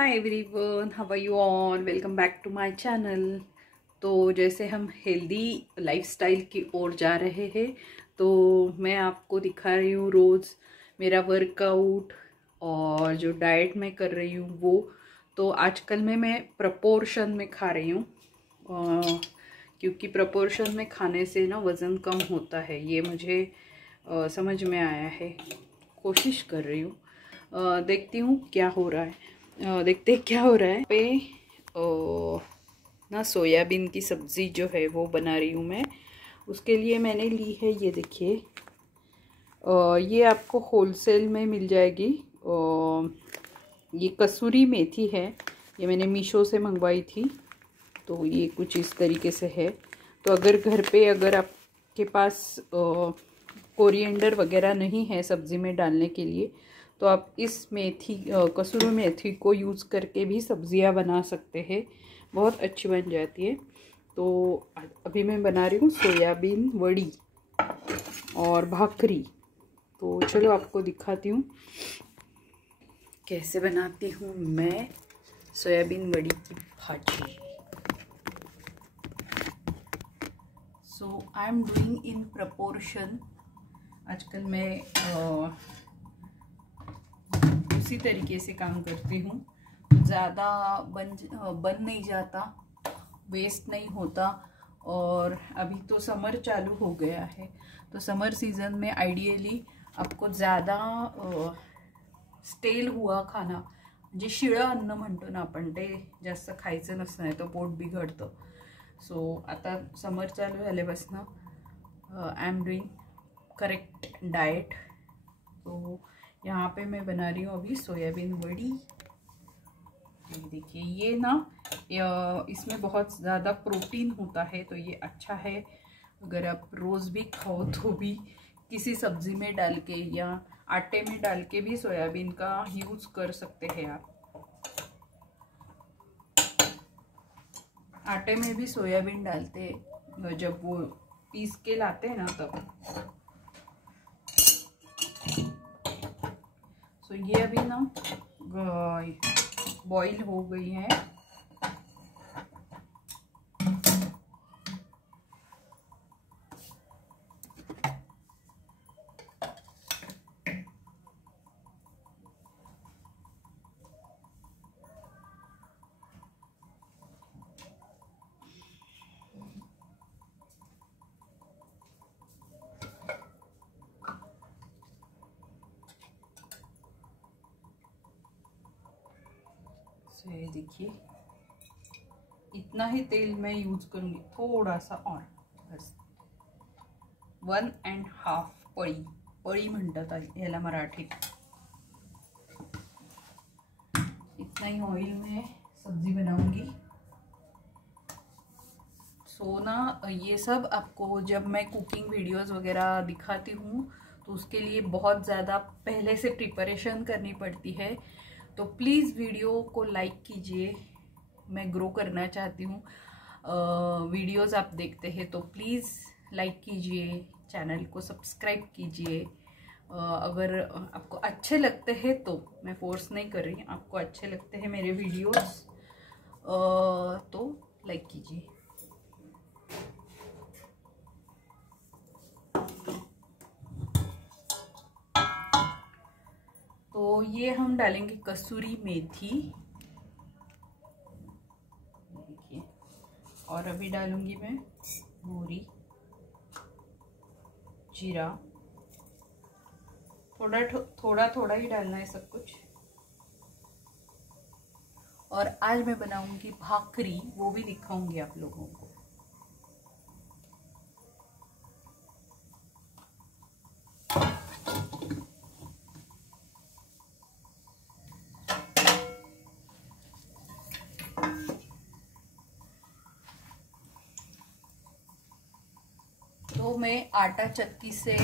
Hi everyone, how are you all. Welcome back to my channel. तो जैसे हम healthy lifestyle की ओर जा रहे हैं, तो मैं आपको दिखा रही हूँ रोज़ मेरा वर्कआउट और जो डाइट मैं कर रही हूँ वो। तो आजकल मैं प्रपोर्शन में खा रही हूँ, क्योंकि प्रपोर्शन में खाने से ना वज़न कम होता है, ये मुझे समझ में आया है। कोशिश कर रही हूँ, देखती हूँ क्या हो रहा है। देखते हैं क्या हो रहा है। पे ना सोयाबीन की सब्ज़ी जो है वो बना रही हूँ मैं। उसके लिए मैंने ली है, ये देखिए, ये आपको होलसेल में मिल जाएगी। ये कसूरी मेथी है, ये मैंने मीशो से मंगवाई थी। तो ये कुछ इस तरीके से है। तो अगर घर पे अगर आपके पास कोरिएंडर वगैरह नहीं है सब्ज़ी में डालने के लिए, तो आप इस मेथी कसूरी मेथी को यूज़ करके भी सब्जियां बना सकते हैं, बहुत अच्छी बन जाती है। तो अभी मैं बना रही हूँ सोयाबीन वड़ी और भाकरी। तो चलो आपको दिखाती हूँ कैसे बनाती हूँ मैं सोयाबीन वड़ी की भाजी। So I am doing in proportion. आजकल मैं उसी तरीके से काम करती हूँ। ज़्यादा बन नहीं जाता, वेस्ट नहीं होता। और अभी तो समर चालू हो गया है, तो समर सीजन में आइडियली आपको ज़्यादा स्टेल हुआ खाना, जे शिळं अन्न म्हणतो ना आपण, ते जास्त खायचं नसतं, नाही तर पोट बिघडतं। सो आता समर चालू झाल्यापासून आई एम डूइंग करेक्ट डाइट। तो यहाँ पे मैं बना रही हूँ अभी सोयाबीन वड़ी। ये देखिए, ये ना इसमें बहुत ज़्यादा प्रोटीन होता है, तो ये अच्छा है। अगर आप रोज़ भी खाओ तो भी किसी सब्ज़ी में डाल के या आटे में डाल के भी सोयाबीन का यूज़ कर सकते हैं आप। आटे में भी सोयाबीन डालते जब वो पीस के लाते हैं ना, तब। सो ये अभी ना बॉईल हो गई है। ये देखिए, इतना ही तेल मैं यूज करूंगी, थोड़ा सा और, बस 1.5 पळी। पळी म्हणतात याला मराठीत। इतना ही ऑयल में सब्जी बनाऊंगी। सो ना ये सब आपको जब मैं कुकिंग वीडियोस वगैरह दिखाती हूँ, तो उसके लिए बहुत ज़्यादा पहले से प्रिपरेशन करनी पड़ती है। तो प्लीज़ वीडियो को लाइक कीजिए, मैं ग्रो करना चाहती हूँ। वीडियोस आप देखते हैं तो प्लीज़ लाइक कीजिए, चैनल को सब्सक्राइब कीजिए। अगर आपको अच्छे लगते हैं, तो मैं फोर्स नहीं कर रही, आपको अच्छे लगते हैं मेरे वीडियोस तो लाइक कीजिए। तो ये हम डालेंगे कसूरी मेथी, देखिए। और अभी डालूंगी मैं मोहरी, जीरा, थोड़ा थोड़ा ही डालना है सब कुछ। और आज मैं बनाऊंगी भाकरी, वो भी दिखाऊंगी आप लोगों को। तो मैं आटा चक्की से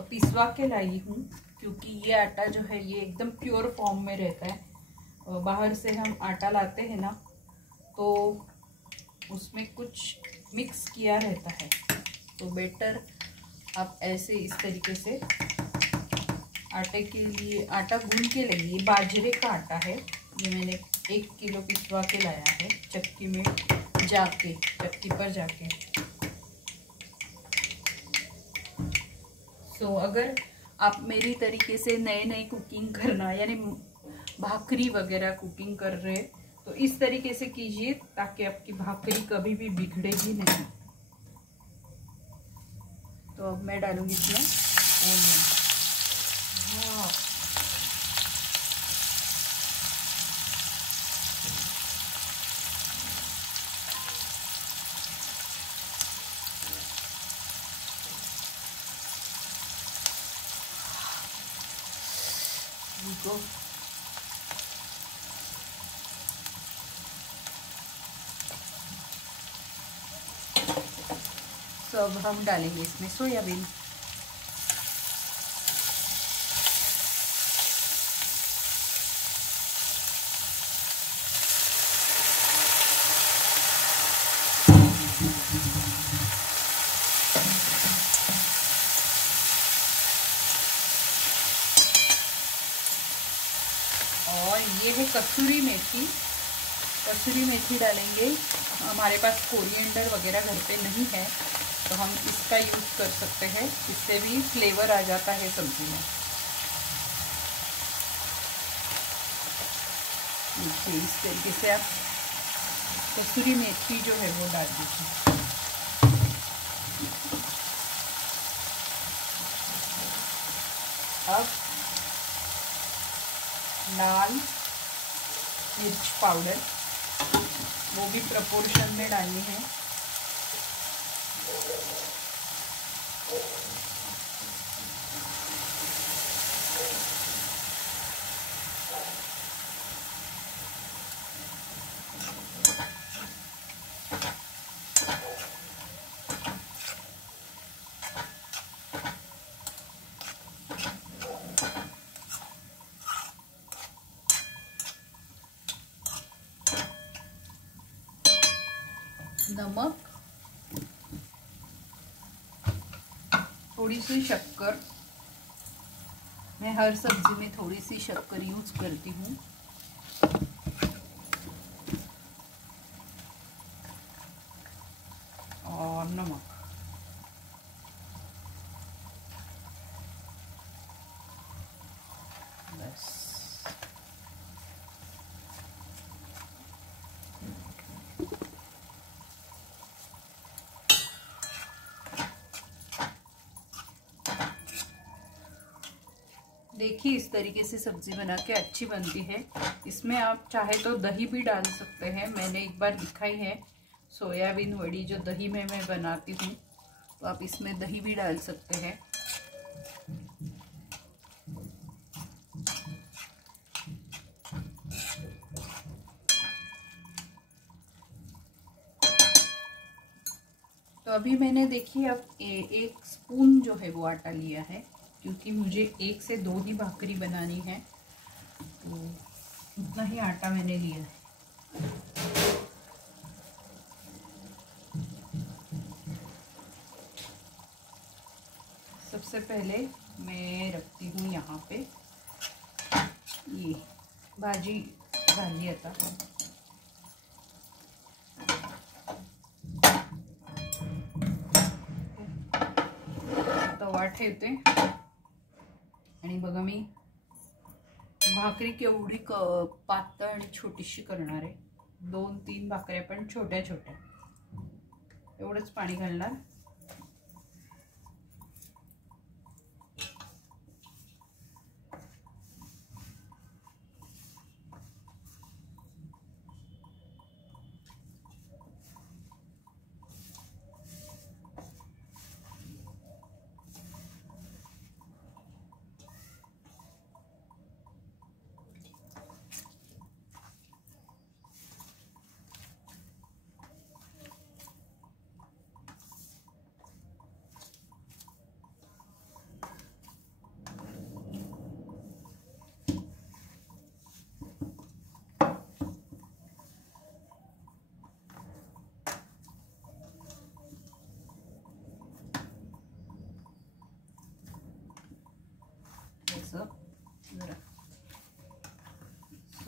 पिसवा के लाई हूँ, क्योंकि ये आटा जो है ये एकदम प्योर फॉर्म में रहता है। बाहर से हम आटा लाते हैं ना, तो उसमें कुछ मिक्स किया रहता है। तो बेटर आप ऐसे इस तरीके से आटे के लिए आटा गूंद के लाइए। बाजरे का आटा है, ये मैंने 1 किलो पिसवा के लाया है चक्की में जाके, चक्की पर जाके। सो अगर आप मेरी तरीके से नए नई कुकिंग करना यानी भाकरी वगैरह कुकिंग कर रहे तो इस तरीके से कीजिए ताकि आपकी भाकरी कभी भी बिगड़ेगी नहीं। तो अब मैं डालूंगी इसमें ओनियन। तो अब हम डालेंगे इसमें सोयाबीन। और ये है कसूरी मेथी। कसूरी मेथी डालेंगे। हमारे पास कोरिएंडर वगैरह घर पे नहीं है तो हम इसका यूज़ कर सकते हैं, इससे भी फ्लेवर आ जाता है सब्जी में। देखिए इस तरीके से आप कसूरी मेथी जो है वो डाल दीजिए। अब लाल मिर्च पाउडर, वो भी प्रपोर्शन में डालनी है। नमक, थोड़ी सी शक्कर। मैं हर सब्जी में थोड़ी सी शक्कर यूज करती हूँ। और नमक। बस देखिए इस तरीके से सब्जी बना के अच्छी बनती है। इसमें आप चाहे तो दही भी डाल सकते हैं। मैंने एक बार दिखाई है सोयाबीन वड़ी जो दही में मैं बनाती हूँ, तो आप इसमें दही भी डाल सकते हैं। तो अभी मैंने देखिए अब 1 स्पून जो है वो आटा लिया है, क्योंकि मुझे 1 से 2 ही भाकरी बनानी है, तो उतना ही आटा मैंने लिया है। सबसे पहले मैं रखती हूँ यहाँ पे ये भाजी घाली आता तवा ठेवते आणि बघा मी भाकरी केवढी पातळ आणि छोटीशी करणार आहे। 2-3 भाकऱ्या पण छोट्या छोट्या, एवढंच पाणी घालणार।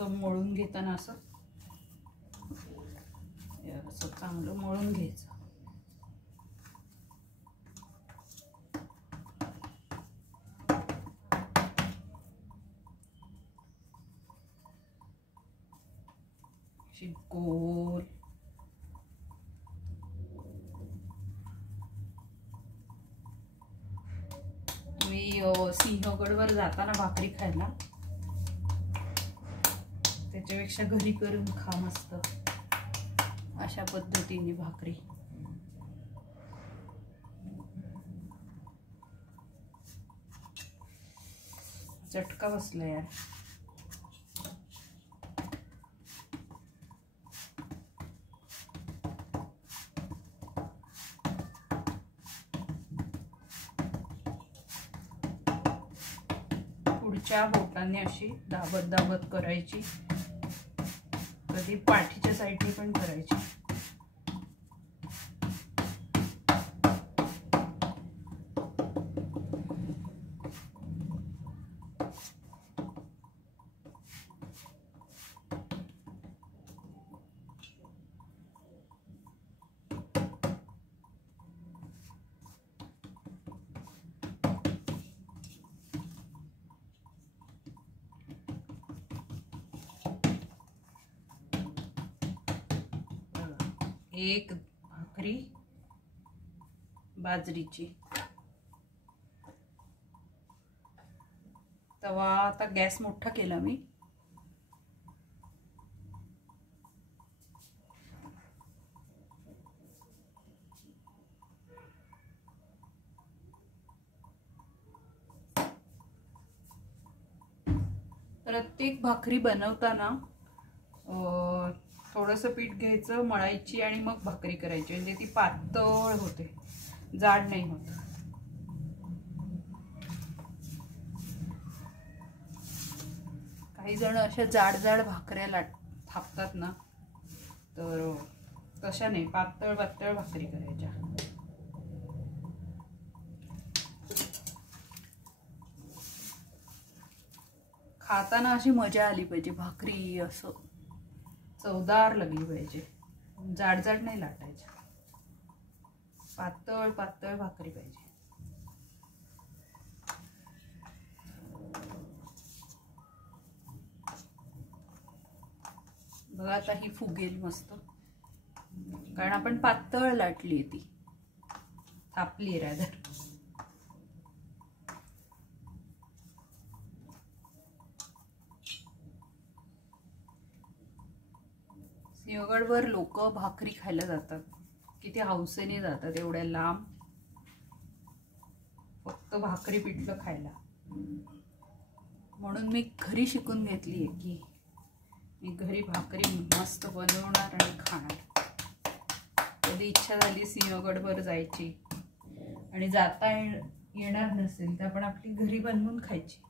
असं मळून घेताना असं चांगलं मळून घ्यायचं. गोल तुम्ही सिंहगडवर जाताना भाकरी खायला त्याच्यापेक्षा घरी करून खा मस्त. अशा पद्धतीने भाकरी. चटका बसला यार. पुढच्या बोटाने अशी दाबत दाबत करायची. कधी पाठीच्या साईडने पण करायची. एक भाकरी बाजरीची. तवा आता गॅस मोठा केला मी. प्रत्येक भाकरी बनवताना थोडंसं पीठ घ्यायचं, मळायची आणि मग भाकरी करायची. म्हणजे ती पातळ होते, जाड नाही होत. काही जण अशा जाड जाड भाकऱ्या थापतात ना, तर तशा नाही, पातळ पातळ भाकरी करायच्या. खाताना अशी मजा आली पाहिजे. भाकरी असं चवदार लागली पाहिजे. जाड जाड नाही लाटायच्या, पातळ पातळ भाकरी पाहिजे. बघा आता ही फुगेल मस्त, कारण आपण पातळ लाटली, ती थापली रादर. सिंहगडवर लोक भाकरी खायला जातात, किती हौसेने जातात एवढ्या लांब, फक्त भाकरी पिठलं खायला. म्हणून मी घरी शिकून घेतली आहे की मी घरी भाकरी मस्त बनवणार आणि खाणार. कधी इच्छा झाली सिंहगडवर जायची आणि जाता येणार नसेल तर आपण आपली घरी बनवून खायची.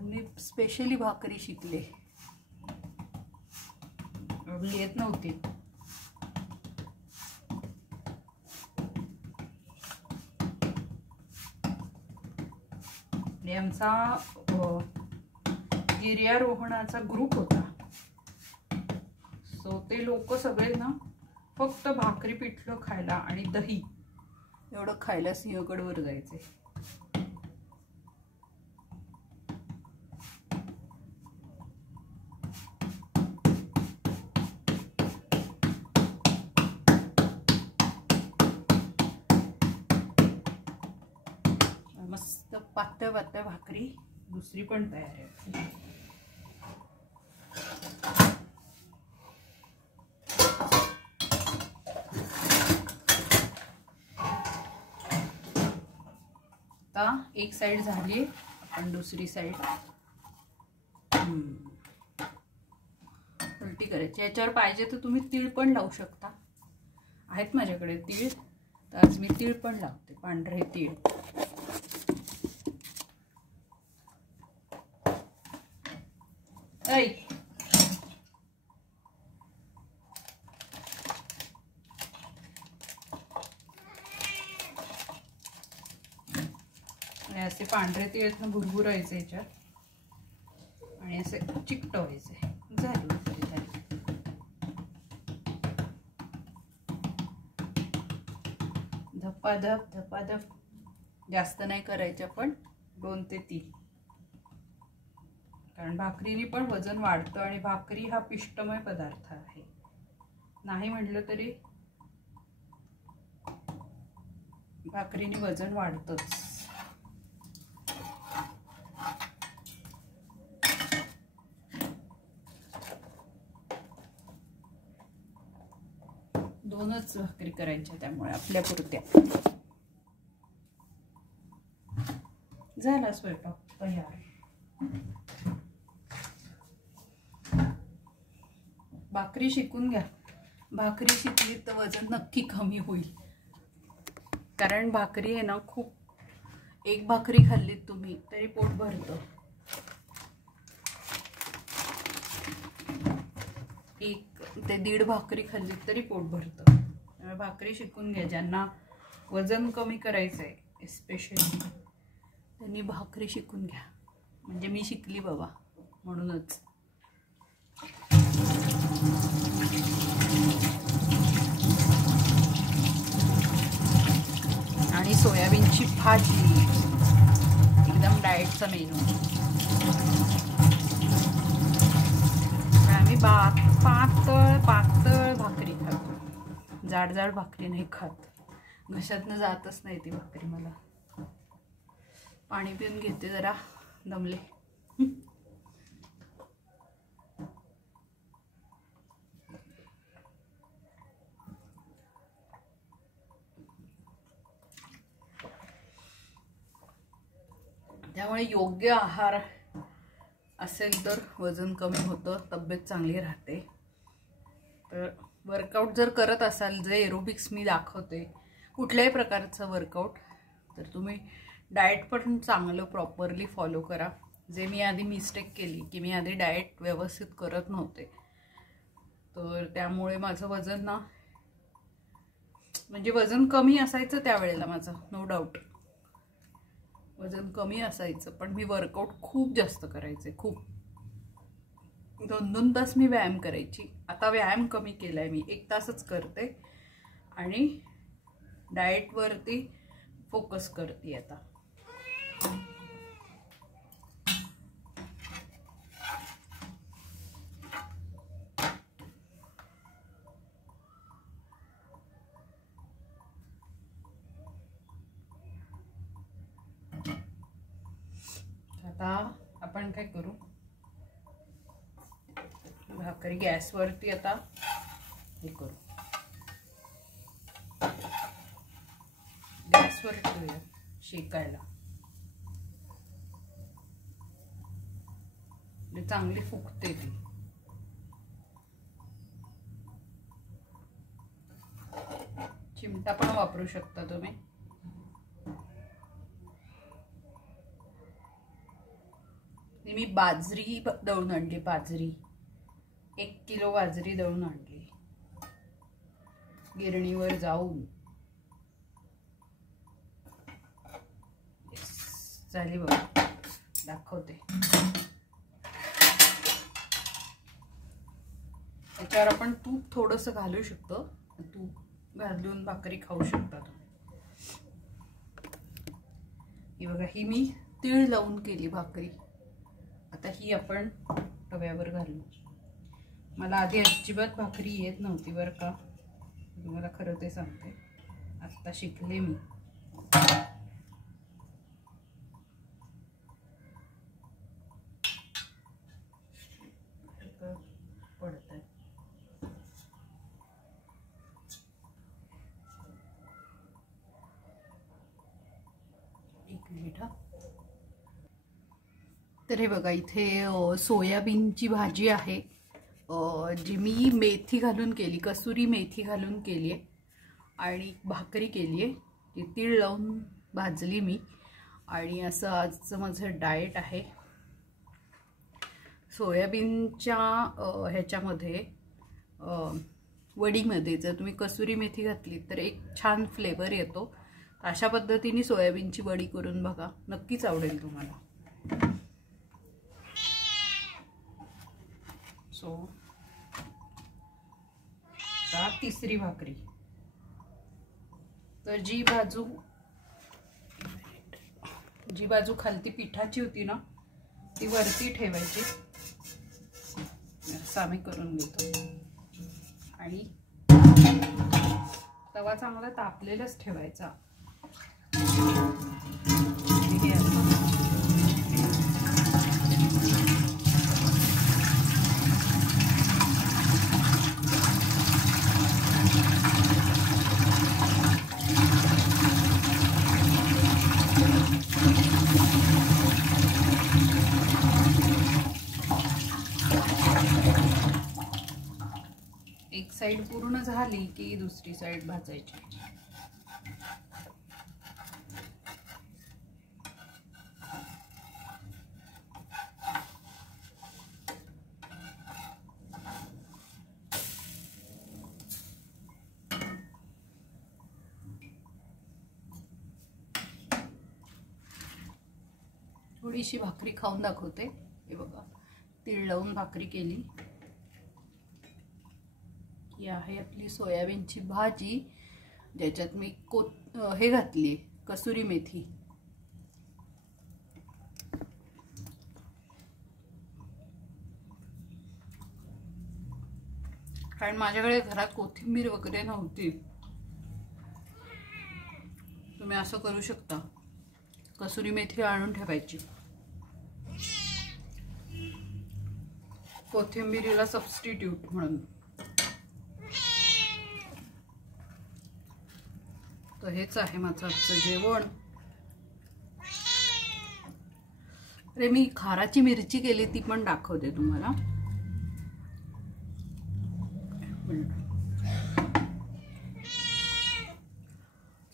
मी स्पेशली भाकरी शिकले, एवढी येत नव्हती. आमचा गिर्यारोहणाचा ग्रुप होता, सो ते लोक सगळे ना फक्त भाकरी पिठलं खायला आणि दही एवढं खायला सिंहगडवर जायचे. मस्त पातळ पातळ भाकरी दुसरी पण तयार आहे. आता एक साइड झाली, आपण दुसरी साइड उलटी करायची. याच्यावर पाहिजे तर तुम्ही तीळ पण लावू शकता. आहेत माझ्याकडे तीळ, तर आज मी तीळ पण लावते, पांढरे तीळ. असे पांढरे तीळ भुरभुरायचे याच्यात. आणि असे चिकटवायचे. झाली भाकरी झाली. धपाधप धपाधप जास्त नाही करायच्या, पण 2 ते 3, कारण भाकरीने पण वजन वाढतं आणि भाकरी हा पिष्टमय पदार्थ आहे. नाही म्हटलं तरी भाकरीने वजन वाढतंच. दोनच भाकरी करायच्या, त्यामुळे आपल्या पुरत्या. झाला स्वयंपाक तयार. भाकरी शिकून घ्या. भाकरी शिकली तर वजन नक्की कमी होईल. कारण भाकरी आहे ना, खूप, एक भाकरी खाल्ली तुम्ही तरी पोट भरतं. 1 ते 1.5 भाकरी खाल्ली तरी पोट भरतं. त्यामुळे भाकरी शिकून घ्या. ज्यांना वजन कमी करायचं आहे स्पेशली, त्यांनी भाकरी शिकून घ्या. म्हणजे मी शिकली बाबा, म्हणूनच. आणि सोयाबीनची भाजी एकदम डाएटचा मेनू. आम्ही पातळ पातळ भाकरी खातो, जाड जाड भाकरी नाही खात. घशातनं जातच नाही ती भाकरी मला. पाणी पिऊन घेते, जरा दमले. त्यामुळे योग्य आहार असेल तर वजन कमी होतं, तब्येत चांगली राहते. तर वर्कआउट जर करत असाल, जे एरोबिक्स मी दाखवते, कुठल्याही प्रकारचं वर्कआउट, तर तुम्ही डाएट पण चांगलं प्रॉपरली फॉलो करा. जे मी आधी मिस्टेक केली की मी आधी डाएट व्यवस्थित करत नव्हते, तर त्यामुळे माझं वजन ना, म्हणजे वजन कमी असायचं त्यावेळेला माझं, नो डाऊट वजन कमी असायचं, पण मी वर्कआउट खूप जास्त करायचे. खूप 2-2 तास मी व्यायाम करायची. आता व्यायाम कमी केलाय मी, 1 तासच करते आणि डाएटवरती फोकस करते आता. आता आपण काय करू, भाकरी गॅसवरती आता हे करू, गॅसवर ठेवूया शेकायला. चांगली फुगते ती. चिमटा पण वापरू शकता तुम्ही. मी बाजरी दळून आणली. बाजरी 1 किलो बाजरी दळून आणली गिरणीवर जाऊन. झाली बघा, दाखवते. त्याच्यावर आपण तूप थोडंसं घालू शकतो. तूप घालून भाकरी खाऊ शकता तुम्ही. ही बघा, ही मी तीळ लावून केली भाकरी. आता ही आपण तव्यावर घालू. मला आधी अजिबात भाकरी येत नव्हती बरं का, तुम्हाला खरं ते सांगते. आता शिकले मी. पडतंय. एक मिनिट हा. तर हे बघा, इथे सोयाबीनची भाजी आहे, जी मी मेथी घालून केली, कसुरी मेथी घालून केली आहे. आणि भाकरी केली आहे, ती तीळ लावून भाजली मी. आणि असं आजचं माझं डाएट आहे. सोयाबीनच्या ह्याच्यामध्ये वडीमध्ये जर तुम्ही कसुरी मेथी घातली तर एक छान फ्लेवर येतो. अशा पद्धतीने सोयाबीनची वडी करून बघा, नक्कीच आवडेल तुम्हाला. सो तिसरी भाकरी. तर जी बाजू खालती पिठाची होती ना ती वरती ठेवायची. सामी करून घेतो. आणि तवा चांगला तापलेलाच ठेवायचा. एक साइड पूर्ण झाली की दुसरी साइड भाजायची. थोडीशी भाकरी खाऊन दाखवते. हे बघा, तीळ लावून भाकरी केली. ही आहे आपली सोयाबीनची भाजी, ज्याच्यात मी हे घातली कसुरी मेथी. कारण माझ्याकडे घरात कोथिंबीर वगैरे नव्हती. तुम्ही असं करू शकता, कसुरी मेथी आणून ठेवायची. कोथिंबीरीला सबस्टिट्यूट म्हणून. तर हेच आहे माझं आजचं जेवण. अरे मी खाराची मिरची केली ती पण दाखवते तुम्हाला.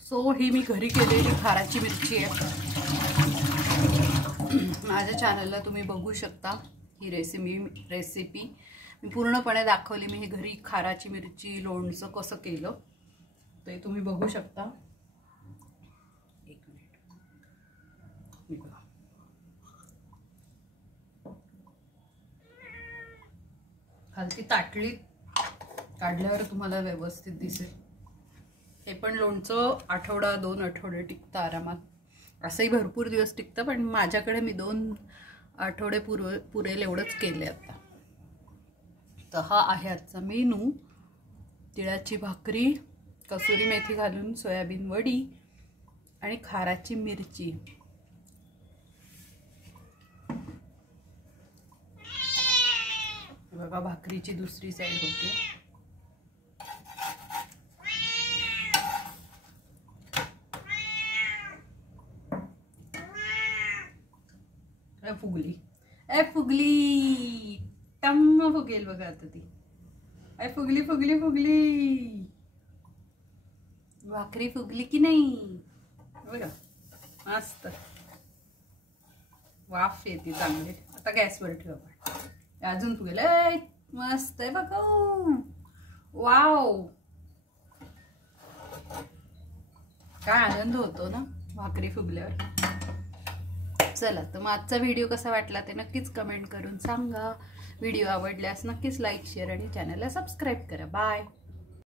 सो ही मी घरी केलेली खाराची मिरची आहे. माझ्या चॅनलला तुम्ही बघू शकता. ही रेसिपी मी पूर्णपणे दाखवली. मी ही घरी खाराची मिरची लोणचं कसं केलं ते तुम्ही बघू शकता. एक मिनिट. खालती ताटली काढल्यावर तुम्हाला व्यवस्थित दिसेल. हे पण लोणचं आठवडा 2 आठवडे टिकतं आरामात. असंही भरपूर दिवस टिकतं, पण माझ्याकडे मी 2 आठवडे पुरेल एवढंच केले आता. तर हा आहे आजचा मेनू. तिळाची भाकरी, कसुरी मेथी घालून सोयाबीन वडी आणि खाराची मिरची. बघा भाकरीची दुसरी साइड होती. फुगली टम्म फुगेल बघा आता ती. फुगली फुगली फुगली. भाकरी फुगली की नाही बघा, मस्त वाफ येते चांगली. आता गॅसवर ठेवा. अजून फुगेल. मस्त आहे बघा. वाव, काय आनंद होतो ना भाकरी फुगल्यावर. चला, तर मग आजचा व्हिडिओ कसा वाटला ते नक्कीच कमेंट करून सांगा. व्हिडिओ आवडल्यास नक्कीच लाईक, शेअर आणि चॅनलला सबस्क्राईब करा. बाय.